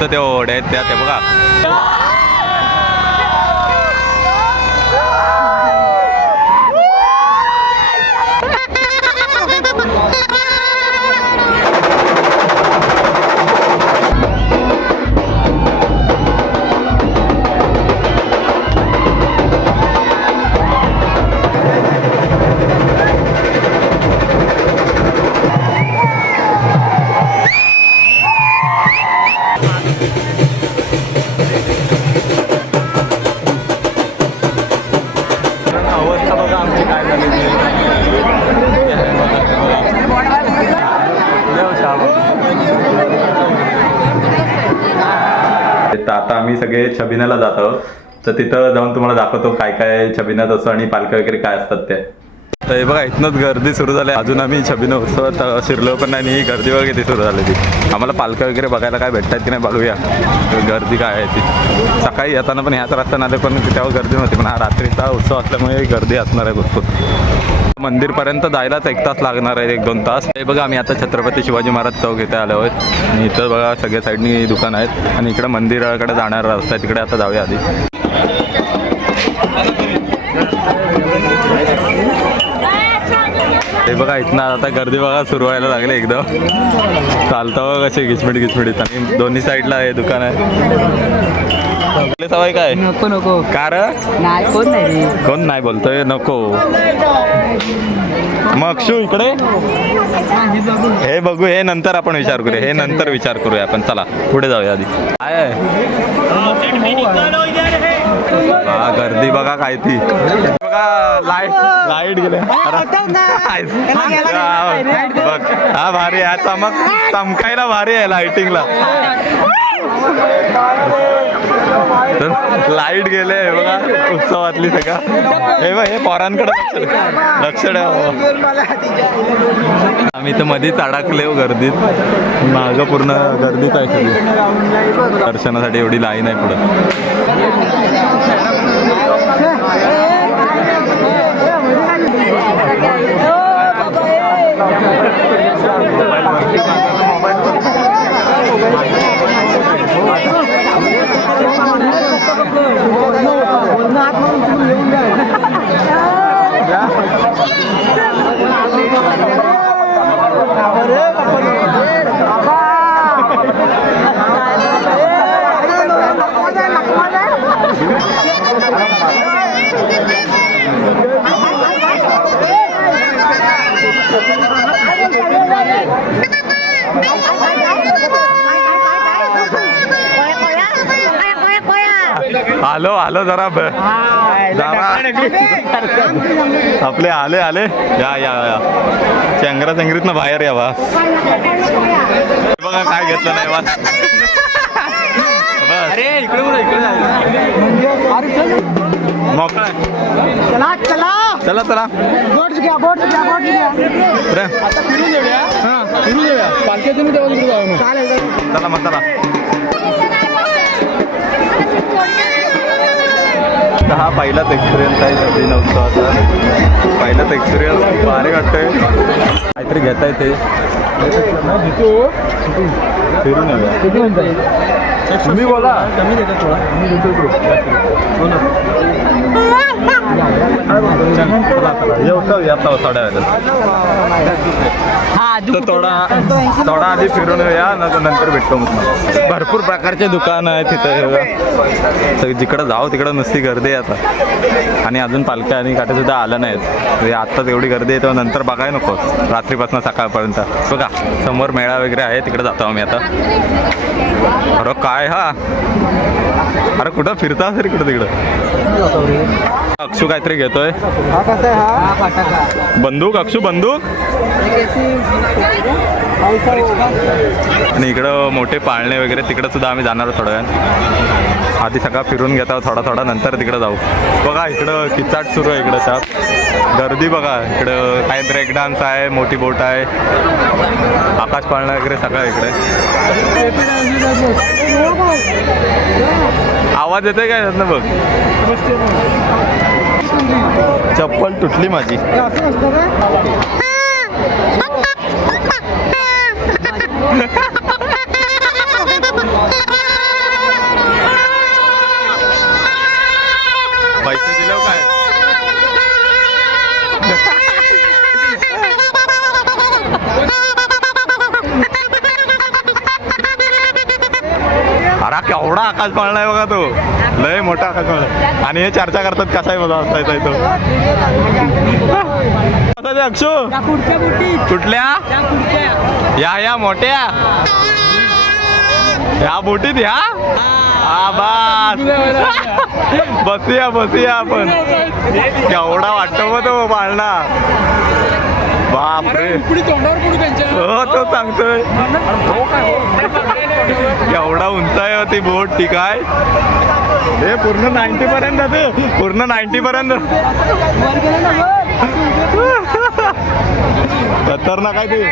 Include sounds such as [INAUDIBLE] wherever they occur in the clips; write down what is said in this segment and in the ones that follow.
उंच त्या ओढ्या आहेत त्या ते बघा आता आम्ही सगळे छबिन्याला जात आहोत. तर तिथं जाऊन तुम्हाला दाखवतो काय काय छबिन्यात असं आणि पालख्या वगैरे काय असतात ते तर हे बघा इथनंच गर्दी सुरू झाली. अजून आम्ही छबिना उत्सवात शिरलो पण नाही ही गर्दी वगैरे किती सुरू झाली ती आम्हाला पालखं वगैरे बघायला काय भेटतात की नाही बघूया. गर्दी काय आहे ती. सकाळी येताना पण ह्याच रस्त्यानं आले पण त्यावर गर्दी नव्हती. पण हा रात्रीचा उत्सव असल्यामुळे गर्दी असणार आहे भरपूर. मंदिरपर्यंत जायलाच एक तास लागणार आहे एक दोन तास. हे बघा आम्ही आता छत्रपती शिवाजी महाराज चौक इथे आलो आहोत. आणि इथं बघा सगळ्या साईडनी दुकान आहेत. आणि इकडं मंदिराकडे जाणारा रस्ता आहे. तिकडे आता जाऊया आधी. हे बघा इथनं आता गर्दी बघा सुरू व्हायला लागले एकदम. चालतं बघा कसे गिचमिट गिचमिटीत आणि दोन्ही साईडला हे दुकान आहे. सवय काय? नको नको. कार नाही कोण नाही कोण नाही बोलतोय? नको. मग अक्षू इकडे? हे बघू हे नंतर आपण विचार करूया. हे नंतर विचार करूया आपण. चला पुढे जाऊया आधी. काय गर्दी बघा काय ती. बघा लाइट लाइट गेले हा, बघ. हा भारी आहे. चमक चमकायला भारी आहे लाइटिंगला लाइट गेले हे बघा. उत्सवातली सगळं. हे बघ हे पोरांकडे लक्ष लक्ष ठेवा आम्ही तर मध्येच अडकले हो गर्दीत. मागं पूर्ण गर्दीच आहे सगळी. दर्शनासाठी एवढी लाईन आहे पुढं. आलो आलो जरा ब- जरा आपले आले आले. या या या. चंगरा चंगरीतनं बाहेर या बा. बघा काय घेतलं नाही बा. बस. इकडे इकडे मोकळा आहे. चला. चला चला. चला बोट घ्या बोट घ्या बोट घ्या. रे, फिरून देऊया हा. फिरून तेव्हा तिकडे जाऊ मग चालेल चला मग चला. तर हा पहिलाच एक्सपिरियन्स आहे सगळी उत्सवाचा. पहिलाच एक्सपिरियन्स खूप भारी वाटतंय. काहीतरी घेता येते फिरून तुम्ही बोला. कमी थोडा. मी देतो या हा थोडा थोडा आधी फिरून येऊया न- नंतर भेटतो मग. भरपूर प्रकारचे दुकान आहे तिथं. तर जिकडं जाऊ तिकडं नुसती गर्दी आहे आता. आणि अजून पालख्या आणि काटे सुद्धा आल्या नाहीत. म्हणजे आत्ताच एवढी गर्दी आहे तेव्हा नंतर बघाय नको. रात्रीपासून सकाळपर्यंत. बघा समोर मेळा वगैरे आहे तिकडे जातो आम्ही आता. काय काय हा. अरे कुठं फिरता असेल इकडं तिकडं? अक्षू काहीतरी घेतोय. आहे बंदूक अक्षू बंदूक? आणि इकडं मोठे पाळणे वगैरे तिकडं सुद्धा आम्ही जाणार आहोत थोड्या आधी सगळं फिरून घेत आहोत थोडा थोडा नंतर तिकडं जाऊ. बघा इकडं किचाट सुरू आहे इकडं साप गर्दी बघा इकडं काय ब्रेक डान्स आहे मोठी बोट आहे. आकाश पाळणं वगैरे सगळं इकडे. आवाज येतोय काय त्यातनं बघ? चप्पल तुटली माझी. आकाश पाळणा आहे बघा तो. लय मोठा आकाश पाळणा आणि हे चर्चा करतात कसा आहे बघा असायचा इथं कसा आहे अक्षू? कुठल्या? या या मोठ्या? या बोटीत या? बस. [LAUGHS] बसूया बसूया आपण. केवढा वाटतो मग तो पाळणा बापरे. तोंडावर पुढे त्यांच्या. हो तो सांगतोय. एवढा उंच आहे हो ती बोट ती काय? हे पूर्ण नाईन्टी पर्यंत जाते पूर्ण नाईन्टी पर्यंत. खतरनाक आहे ते.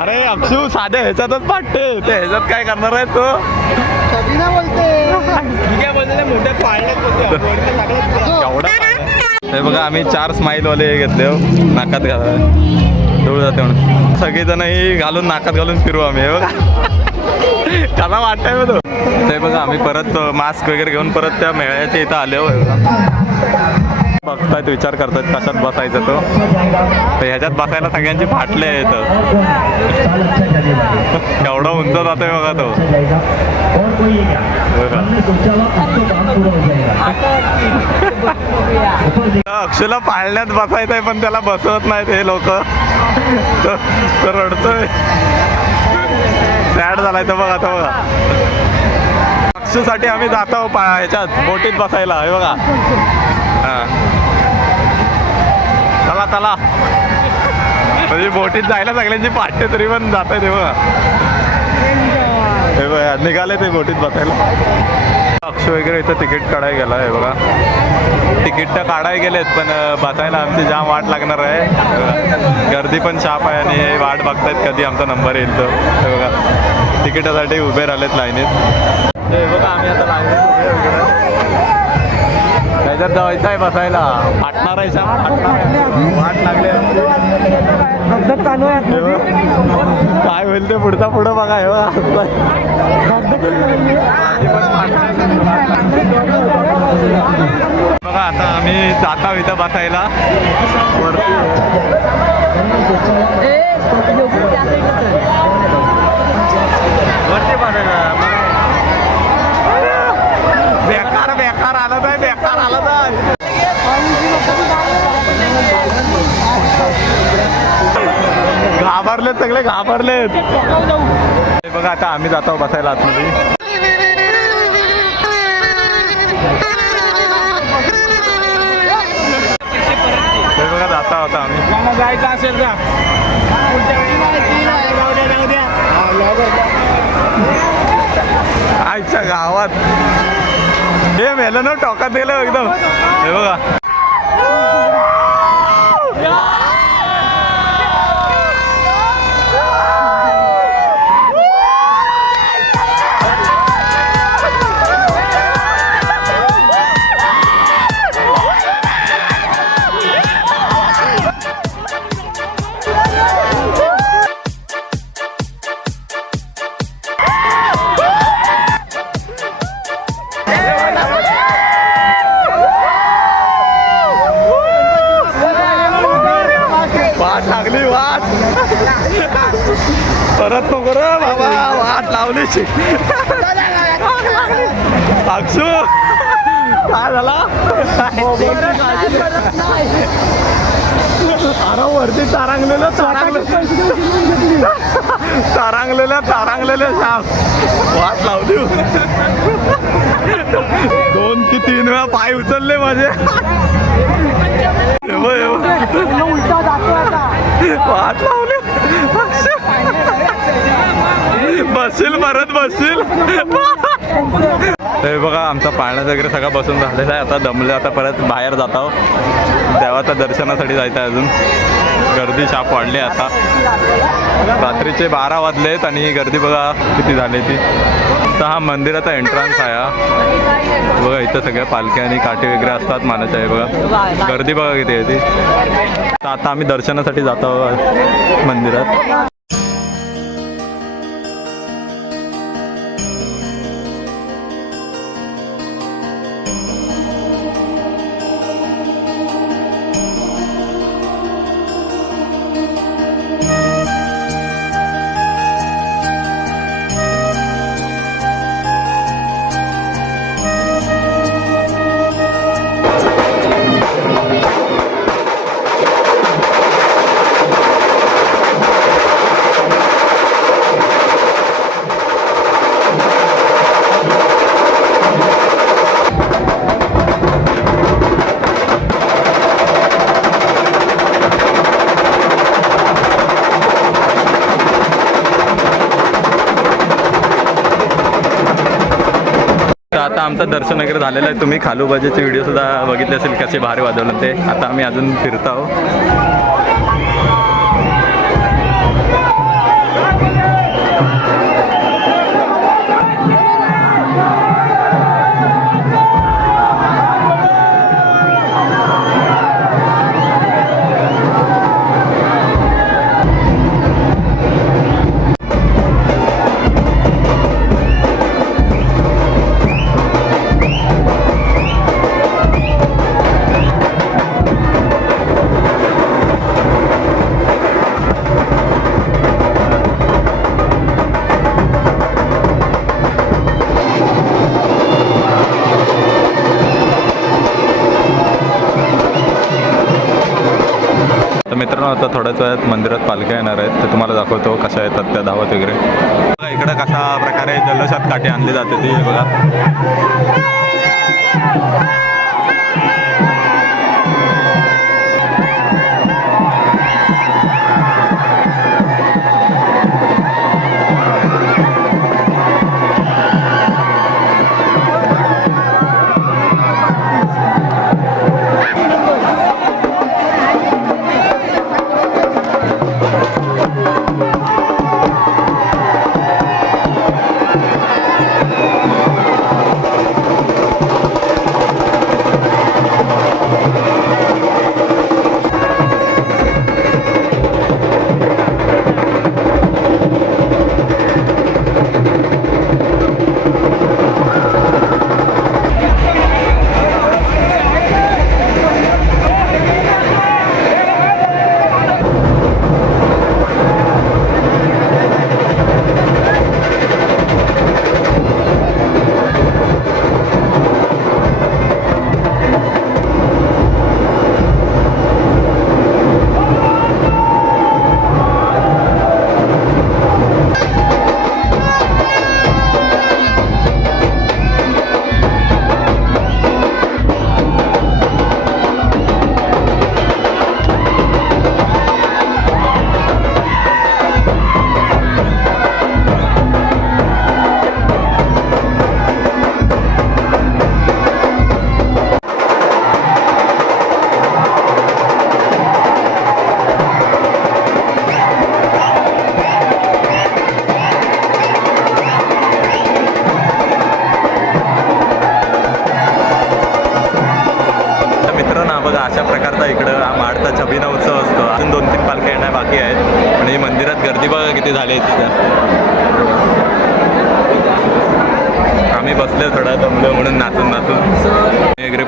अरे अक्षू साध्या ह्याच्यातच पाठते. ते ह्याच्यात काय करणार आहे तो? हे बघा आम्ही चार स्माईल वाले घेतले हो. नाकात घाला धूळ जाते म्हणून. सगळेजण ही घालून नाकात घालून फिरू आम्ही हे बघा. त्याला वाटतंय मग तो. ते बघा आम्ही परत मास्क वगैरे घेऊन परत त्या मेळ्याच्या इथं आले. बघतायत विचार करतात कशात बसायचं तो. तर ह्याच्यात बसायला सगळ्यांची फाटले आहेत. एवढा उंच जातोय बघा तो. बघा. अक्षला पाळण्यात बसायचंय पण त्याला बसवत नाहीत हे लोक. रडतोय. सॅड झालाय तर बघा आता बघा. अक्षूसाठी आम्ही जातो पा ह्याच्यात बोटीत बसायला हे बघा. चला चला. म्हणजे बोटीत जायला सगळ्यांची पाठते तरी पण जात आहे ते बघा. हे बघा निघाले ते बोटीत बसायला. अक्षय वगैरे इथं तिकीट काढायला गेला आहे बघा. तिकीट तर काढायला गेलेत पण बसायला आमची जाम वाट लागणार आहे. गर्दी पण शाप आहे आणि हे वाट बघतायत कधी आमचा नंबर येईल तर हे बघा तिकिटासाठी उभे राहिलेत लाईनीत. हे बघा आम्ही आता लाईनीत उभे वगैरे. त्याच्यात जायचं आहे बसायला. फाटणार आहे आहे. वाट लागले काय होईल ते पुढचा पुढं बघा हे बघा. आम्ही जाता इथं बसायला. वरती बसायला. बेकार बेकार आलं जाय बेकार आलं जाय घाबरलेत सगळे घाबरलेत. बघा आता आम्ही जातो बसायला आतमध्ये हे बघा जाता होता आम्ही. जायचं असेल का? आईच्या गावात. हे मेलं ना टोकात गेलं एकदम. हे बघा. वाट लागली वाट. परत नको र बाबा वाट लावली अक्षू काय झाला? अरे वरती तारांगलेलं तारांगलेलं. तारांगलेल्या तारांगलेल्या साप वाट लावली. दोन की तीन वेळा पाय उचलले माझे. हे बघ. वाट लावली. बसशील परत बसशील हे बघा आमचा पाळण्यात वगैरे सगळं बसून झालेलं आहे. आता दमले आता परत बाहेर जात आहोत. देवाच्या दर्शनासाठी जायचं आहे अजून. गर्दी शाप वाढली आता. रात्रीचे बारा वाजलेत आणि गर्दी बघा किती झाली ती. तर हा मंदिराचा एंट्रन्स आहे हा. बघा इथं सगळ्या पालख्या आणि काठी वगैरे असतात मानाच्या आहे बघा. गर्दी बघा किती आहे ती. तर आता आम्ही दर्शनासाठी जातो आहोत मंदिरात. आता आमचं दर्शन वगैरे झालेलं आहे. तुम्ही खालूबाजीचे व्हिडिओ सुद्धा बघितले असेल कसे भारी वाजवलं ते. आता आम्ही अजून फिरत आहोत. आता थोड्याच वेळात मंदिरात पालख्या येणार आहेत. तर तुम्हाला दाखवतो कशा येतात त्या धावत वगैरे. बघा इकडं कशा प्रकारे जल्लोषात काठी आणली जाते ती बघा.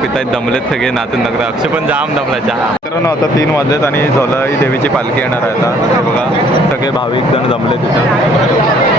पितायत दमलेत सगळे नाचून नगर अक्षय पण जाम दमला चहा. मित्रांनो आता तीन वाजलेत आणि झोलाई देवीची पालखी येणार आहे आता. बघा सगळे भाविक जण जमले तिथं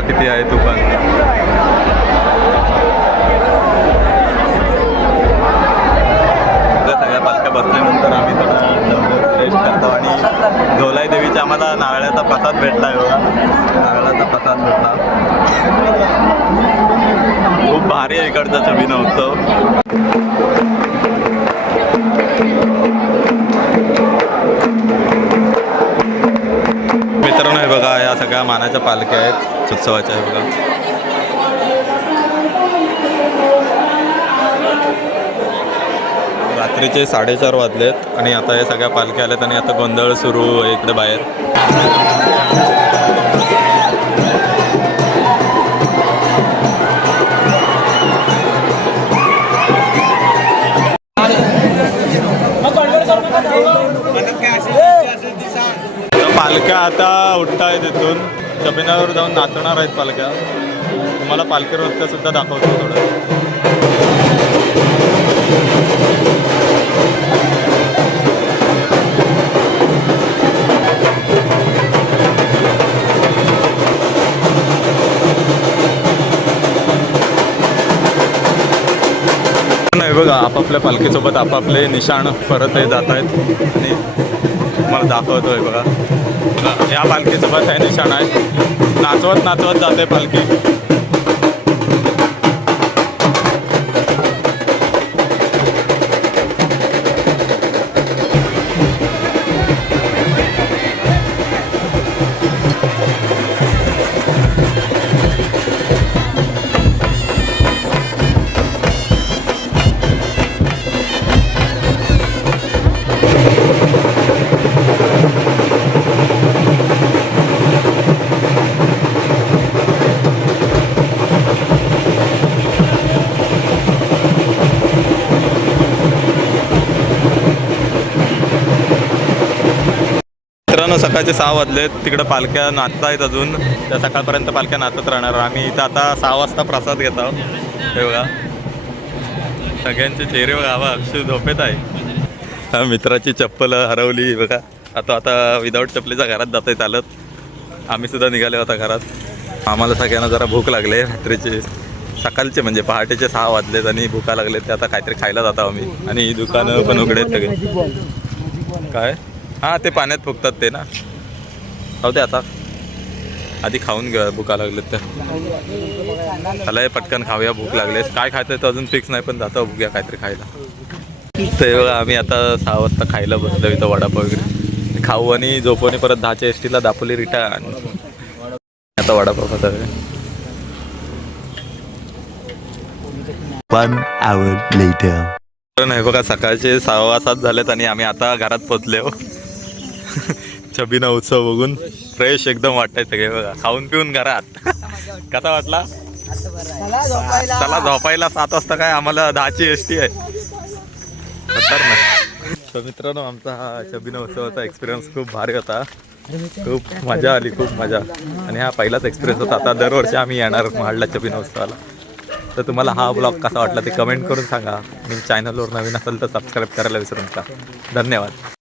गर्दी किती आहे दुकान पण सगळ्या पालख्या बसल्यानंतर आम्ही थोडं रेस्ट करतो आणि धोलाई देवीचा आम्हाला नारळाचा प्रसाद भेटला आहे नारळाचा प्रसाद भेटला. खूप भारी आहे इकडचा छबिना उत्सव मित्रांनो हे बघा या सगळ्या मानाच्या पालख्या आहेत. उत्सवाच्या आहे बघा. रात्रीचे साडेचार वाजलेत आणि आता हे सगळ्या पालख्या आल्यात आणि आता गोंधळ सुरू इकडे बाहेर. पालख्या आता उठताय तिथून जमिनावर जाऊन नाचणार आहेत पालख्या. तुम्हाला पालखी नृत्यसुद्धा दाखवतो थोडं. नाही बघा आपापल्या पालखीसोबत आपापले निशाण परत जात आहेत. आणि मला दाखवतोय बघा. या पालखीचं बस आहे निशाण आहे. नाचवत नाचवत जाते पालखी. मित्रांनो सकाळचे सहा वाजले तिकडं पालख्या नाचत आहेत अजून. त्या सकाळपर्यंत पालख्या नाचत राहणार. आम्ही इथं आता सहा वाजता प्रसाद घेत आहोत. हे बघा. सगळ्यांचे चेहरे बघा. हवा अक्षर झोपेत आहे. हा मित्राची चप्पल हरवली. बघा. आता आता विदाऊट चप्पलीच्या घरात जात आहे चालत. आम्ही सुद्धा निघाले होता घरात. आम्हाला सगळ्यांना जरा भूक लागले रात्रीचे सकाळचे म्हणजे पहाटेचे सहा वाजलेत आणि भूका लागले ते आता काहीतरी खायला जातो आम्ही. आणि ही दुकानं पण उघडे आहेत सगळे. काय? हां ते पाण्यात फुकतात ते ना. जाऊ दे आता. आधी खाऊन घ्या भुका लागलेत तर. हे पटकन खाऊया भूक लागले काय खायचं तर अजून फिक्स नाही पण जातो बघूया काहीतरी खायला. ते बघा आम्ही आता सहा वाजता खायला बसलो इथं वडापाव वगैरे. खाऊ आणि झोपू आणि परत दहाच्या एस टीला दापोली रिटर्न आता वडापाव खाता later. नाही बघा सकाळचे सहा सात झालेत आणि आम्ही आता घरात पोचले हो [LAUGHS] छबिना उत्सव बघून फ्रेश एकदम वाटतंय सगळे बघा. खाऊन पिऊन घरात. [LAUGHS] कसा वाटला? चला झोपायला. सात वाजता काय आम्हाला दहाची एस टी आहे [LAUGHS] तर मित्रांनो आमचा हा छबिना उत्सवाचा एक्सपिरियन्स खूप भारी होता. खूप मजा आली खूप मजा. आणि हा पहिलाच एक्सपिरियन्स होता. आता दरवर्षी आम्ही येणार महाडला छबिना उत्सवाला. तर तुम्हाला हा ब्लॉग कसा वाटला ते कमेंट करून सांगा. आणि चॅनलवर नवीन असेल तर सबस्क्राईब करायला विसरू नका. धन्यवाद.